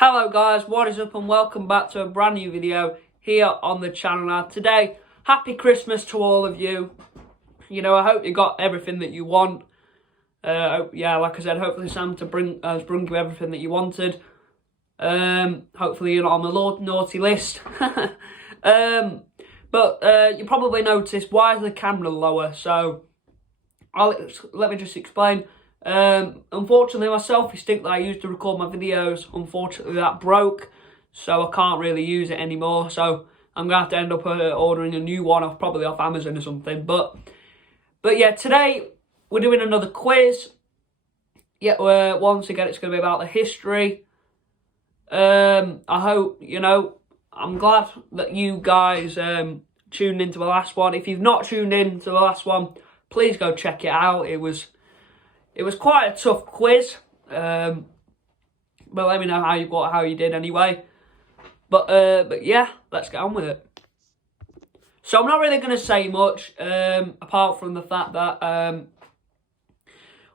Hello guys, what is up and welcome back to a brand new video here on the channel. Now today, happy Christmas to all of you. You know, I hope you got everything that you want. Yeah, like I said, hopefully Sam has bring you everything that you wanted. Hopefully you're not on the naughty list. But you probably noticed, why is the camera lower? So, let me just explain. Unfortunately, my selfie stick that I used to record my videos, unfortunately that broke, so I can't really use it anymore. So I'm gonna have to end up ordering a new one probably off Amazon or something. But yeah, today we're doing another quiz. Yeah, once again it's gonna be about the history. I hope, you know, I'm glad that you guys tuned into the last one. If you've not tuned in to the last one, please go check it out. It was quite a tough quiz, but let me know how you did anyway. But yeah, let's get on with it. So I'm not really going to say much, apart from the fact that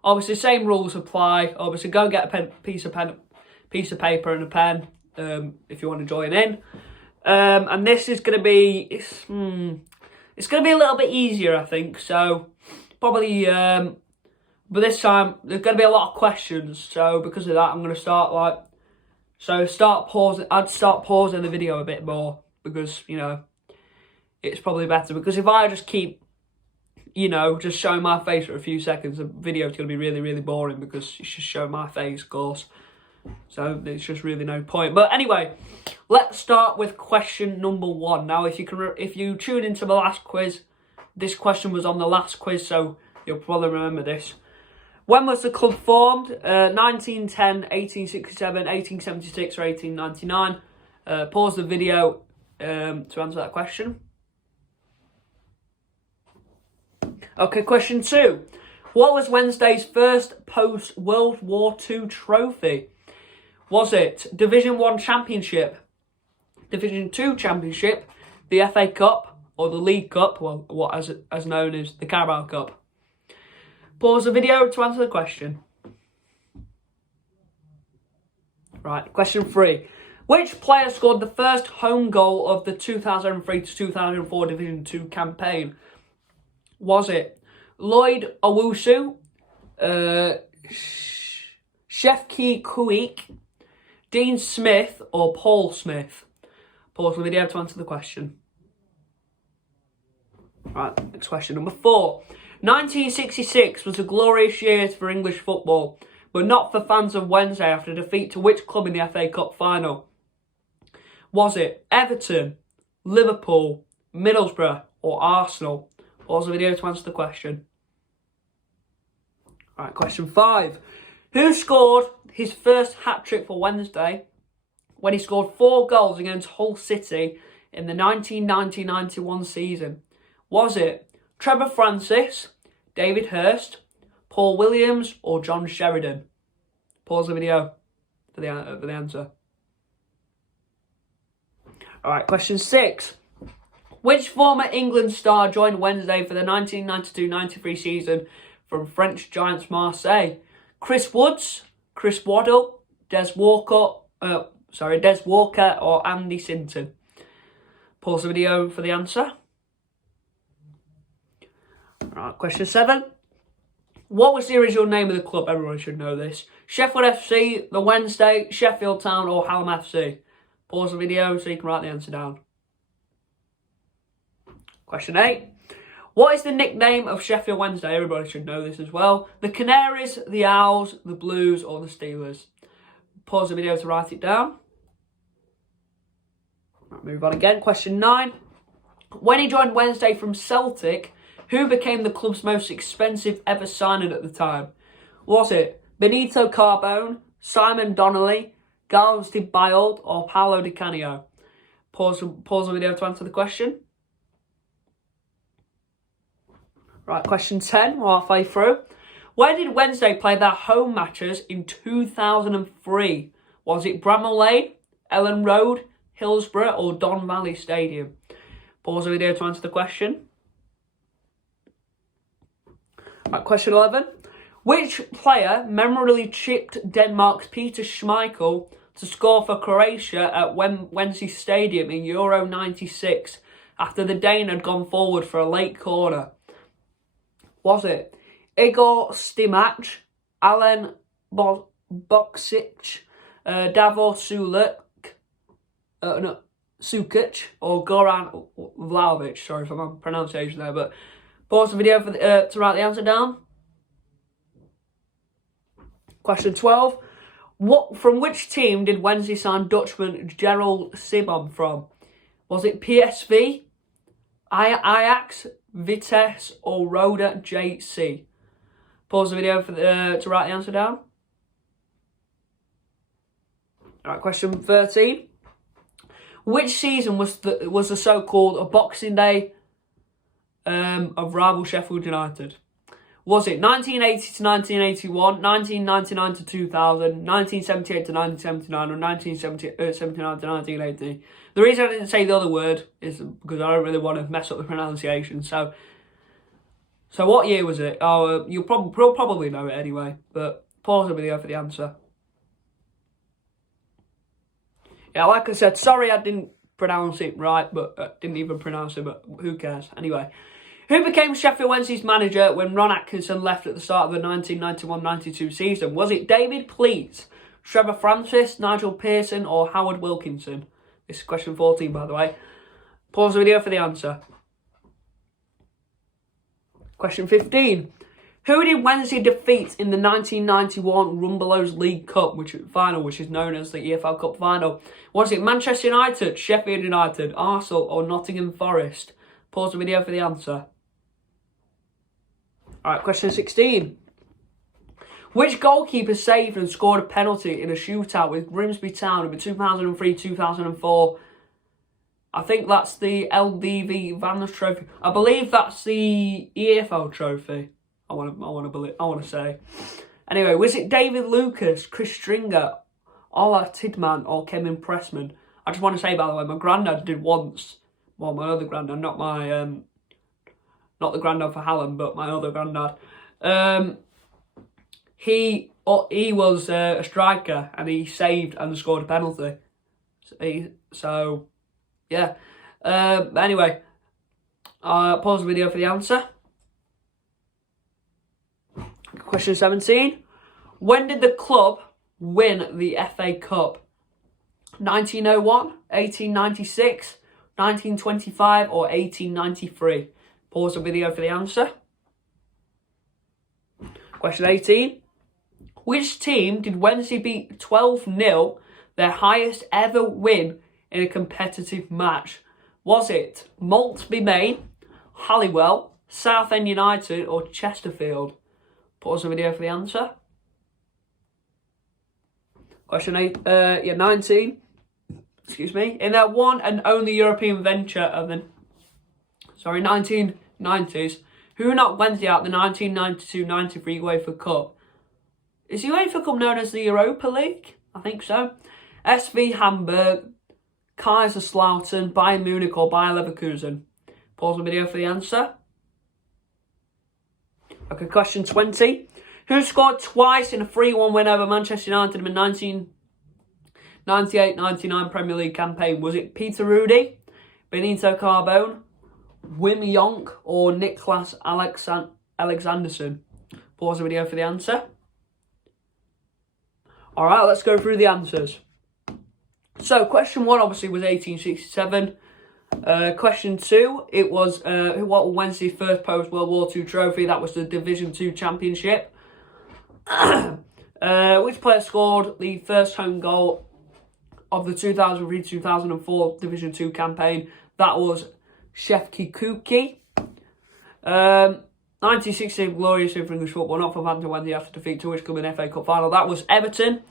obviously same rules apply. Obviously, go get a piece of paper and a pen if you want to join in. And this is going to be it's going to be a little bit easier, I think. So probably. But this time, there's going to be a lot of questions, so because of that, I'm going to start pausing. I'd start pausing the video a bit more, because, you know, it's probably better. Because if I just keep, you know, just showing my face for a few seconds, the video is going to be really, really boring, because it's just showing my face, of course. So there's just really no point. But anyway, let's start with question number 1. Now, if you tune into the last quiz, this question was on the last quiz, so you'll probably remember this. When was the club formed? 1910, 1867, 1876 or 1899? Pause the video to answer that question. Okay, question 2. What was Wednesday's first post-World War II trophy? Was it Division 1 Championship, Division 2 Championship, the FA Cup, or the League Cup, well, what as known as the Carabao Cup? Pause the video to answer the question. Right, question 3. Which player scored the first home goal of the 2003 to 2004 Division 2 campaign? Was it Lloyd Owusu, Sheffield Kuik, Dean Smith, or Paul Smith? Pause the video to answer the question. Right, next question, number 4. 1966 was a glorious year for English football, but not for fans of Wednesday after defeat to which club in the FA Cup final? Was it Everton, Liverpool, Middlesbrough, or Arsenal? Pause the video to answer the question. Alright, question 5. Who scored his first hat-trick for Wednesday when he scored 4 goals against Hull City in the 1990-91 season? Was it Trevor Francis, David Hurst, Paul Williams, or John Sheridan? Pause the video for the answer. Alright, question 6. Which former England star joined Wednesday for the 1992-93 season from French giants Marseille? Chris Woods, Chris Waddle, Des Walker, or Andy Sinton? Pause the video for the answer. Alright, question 7. What was the original name of the club? Everyone should know this. Sheffield FC, the Wednesday, Sheffield Town, or Hallam FC? Pause the video so you can write the answer down. Question 8. What is the nickname of Sheffield Wednesday? Everybody should know this as well. The Canaries, the Owls, the Blues, or the Steelers? Pause the video to write it down. Right, move on again. Question 9. When he joined Wednesday from Celtic, who became the club's most expensive ever signing at the time? Was it Benito Carbone, Simon Donnelly, Gales de Bild, or Paolo Di Canio? Pause the video to answer the question. Right, question 10, we're halfway through. Where did Wednesday play their home matches in 2003? Was it Bramall Lane, Ellen Road, Hillsborough, or Don Valley Stadium? Pause the video to answer the question. Right, question 11. Which player memorably chipped Denmark's Peter Schmeichel to score for Croatia at Wembley Stadium in Euro 96 after the Dane had gone forward for a late corner? Was it Igor Stimac, Alen Boksic, Davor Sukic, or Goran Vlahovic? Sorry for my pronunciation there, but pause the video for to write the answer down. Question 12. From which team did Wednesday sign Dutchman Gerald Simon from? Was it PSV, Ajax, Vitesse, or Roda JC? Pause the video for to write the answer down. Alright, question 13. Which season was the so-called Boxing Day of rival Sheffield United? Was it 1980 to 1981, 1999 to 2000, 1978 to 1979, or 1979 to 1980? The reason I didn't say the other word is because I don't really want to mess up the pronunciation. So what year was it? Oh, you'll probably know it anyway, but pause the video for the answer. Yeah, like I said, sorry I didn't pronounce it right, but didn't even pronounce it, but who cares? Anyway, who became Sheffield Wednesday's manager when Ron Atkinson left at the start of the 1991-92 season? Was it David Pleat, Trevor Francis, Nigel Pearson, or Howard Wilkinson? This is question 14, by the way. Pause the video for the answer. Question 15. Who did Wednesday defeat in the 1991 Rumbelows League Cup final, which is known as the EFL Cup final? Was it Manchester United, Sheffield United, Arsenal, or Nottingham Forest? Pause the video for the answer. Alright, question 16. Which goalkeeper saved and scored a penalty in a shootout with Grimsby Town in the 2003-2004? I think that's the LDV Vans Trophy. I believe that's the EFL Trophy. I want to say. Anyway, was it David Lucas, Chris Stringer, Ola Tidman, or Kevin Pressman? I just want to say, by the way, my granddad did once. Well, my other granddad, not the granddad for Hallam, but my other granddad. He was a striker and he saved and scored a penalty. So yeah. Anyway, pause the video for the answer. Question 17. When did the club win the FA Cup? 1901, 1896, 1925, or 1893? Pause the video for the answer. Question 18. Which team did Wednesday beat 12-0, their highest ever win in a competitive match? Was it Maltby Main, Halliwell, Southend United, or Chesterfield? Pause the video for the answer. Question 19. Excuse me. In their one and only European venture of the 1990s, who knocked Wednesday out the 1992-93 UEFA Cup? Is the UEFA Cup known as the Europa League? I think so. SV Hamburg, Kaiserslautern, Bayern Munich, or Bayer Leverkusen? Pause the video for the answer. Okay, question 20. Who scored twice in a 3-1 win over Manchester United in the 1998-99 Premier League campaign? Was it Peter Rudy, Benito Carbone, Wim Jonk, or Niklas Alexanderson? Pause the video for the answer. Alright, let's go through the answers. So, question 1 obviously was 1867. Question 2, it was what was Wednesday's first post-World War II trophy? That was the Division 2 Championship. Which player scored the first home goal of the 2003-2004 Division 2 campaign? That was Shefki Kuki. 1916 glorious win for English football, not for Hampton Wednesday after defeat to Wycombe in FA Cup final. That was Everton.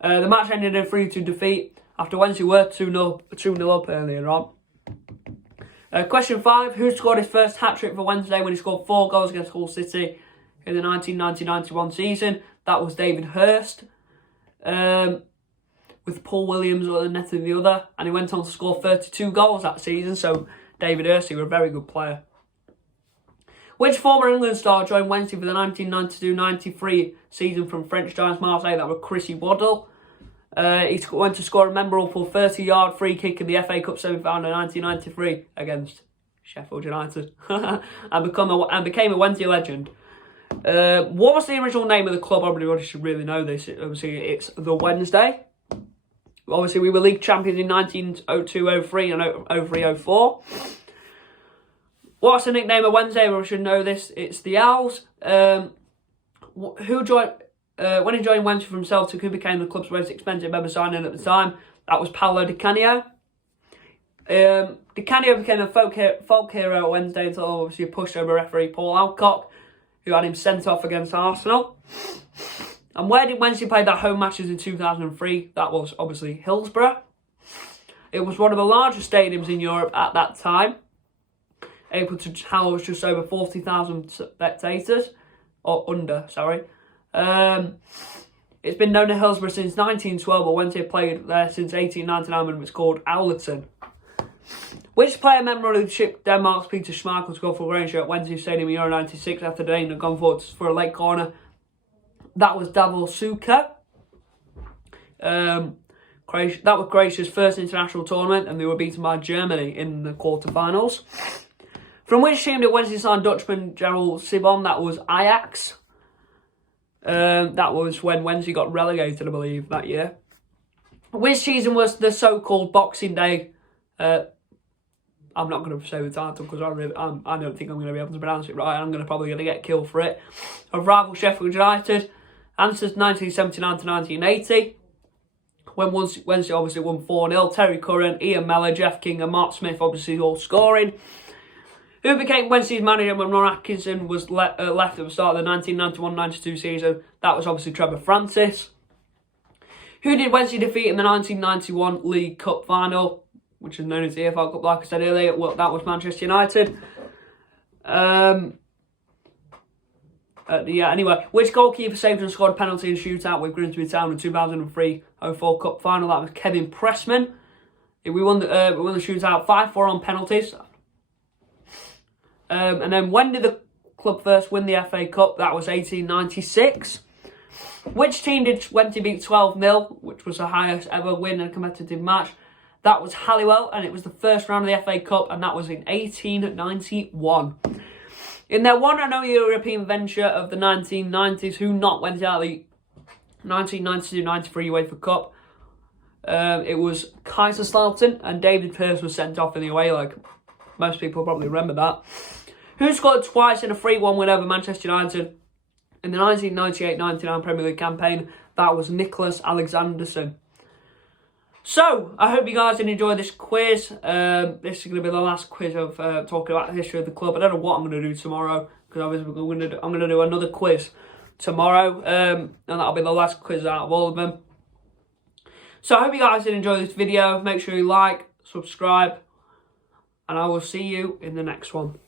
The match ended in a 3-2 defeat after Wednesday were 2-0 up earlier on. Question 5. Who scored his first hat-trick for Wednesday when he scored 4 goals against Hull City in the 1990-91 season? That was David Hurst. With Paul Williams at the net in the other. And he went on to score 32 goals that season. So David Hurst, he was a very good player. Which former England star joined Wednesday for the 1992-93 season from French Giants Marseille? That was Chrissy Waddle. He went to score a memorable 30-yard free kick in the FA Cup semi-final in 1993 against Sheffield United and became a Wednesday legend. What was the original name of the club? Everybody should really know this. Obviously, it's the Wednesday. Obviously, we were league champions in 1902-03 and 03-04. What's the nickname of Wednesday? Everyone should know this. It's the Owls. Who joined... when he joined Wednesday from Celtic, who became the club's most expensive member signing at the time, that was Paolo Di Canio. Di Canio became a folk hero at Wednesday until obviously a pushover referee Paul Alcock, who had him sent off against Arsenal. And where did Wednesday play their home matches in 2003? That was obviously Hillsborough. It was one of the largest stadiums in Europe at that time, able to house just over 40,000 spectators, or under, sorry. It's been known at Hillsborough since 1912, but Wednesday played there since 1899 when it was called Owlerton. Which player memorably shipped Denmark's Peter Schmeichel to go for Granger at Wednesday Stadium in Euro 96 after Dane had gone forward for a late corner? That was Davor Suker. That was Croatia's first international tournament, and they were beaten by Germany in the quarterfinals. From which team did Wednesday sign Dutchman Gerald Sibon? That was Ajax. That was when Wednesday got relegated, I believe, that year. Which season was the so-called Boxing Day? I'm not going to say the title because I don't think I'm going to be able to pronounce it right. I'm probably going to get killed for it. Of rival Sheffield United. Answers 1979 to 1980. When Wednesday obviously won 4-0. Terry Curran, Ian Mellor, Jeff King and Mark Smith obviously all scoring. Who became Wednesday's manager when Ron Atkinson was left at the start of the 1991-92 season? That was obviously Trevor Francis. Who did Wednesday defeat in the 1991 League Cup final, which is known as the EFL Cup, like I said earlier? Well, that was Manchester United. Anyway, which goalkeeper saved and scored a penalty in shootout with Grimsby Town in 2003-04 Cup final? That was Kevin Pressman. We won the shootout 5-4 on penalties. And then when did the club first win the FA Cup? That was 1896. Which team did Wednesday beat 12-0, which was the highest ever win in a competitive match? That was Halliwell, and it was the first round of the FA Cup, and that was in 1891. In their 1-0 European venture of the 1990s, who knocked Wednesday out of the 1992-93 UEFA Cup? It was Kaiserslautern, and David Pearce was sent off in the away leg. Most people probably remember that. Who scored twice in a 3-1 win over Manchester United in the 1998-99 Premier League campaign? That was Nicholas Alexanderson. So, I hope you guys did enjoy this quiz. This is going to be the last quiz of talking about the history of the club. I don't know what I'm going to do tomorrow, because I'm going to do another quiz tomorrow, and that'll be the last quiz out of all of them. So, I hope you guys did enjoy this video. Make sure you like, subscribe, and I will see you in the next one.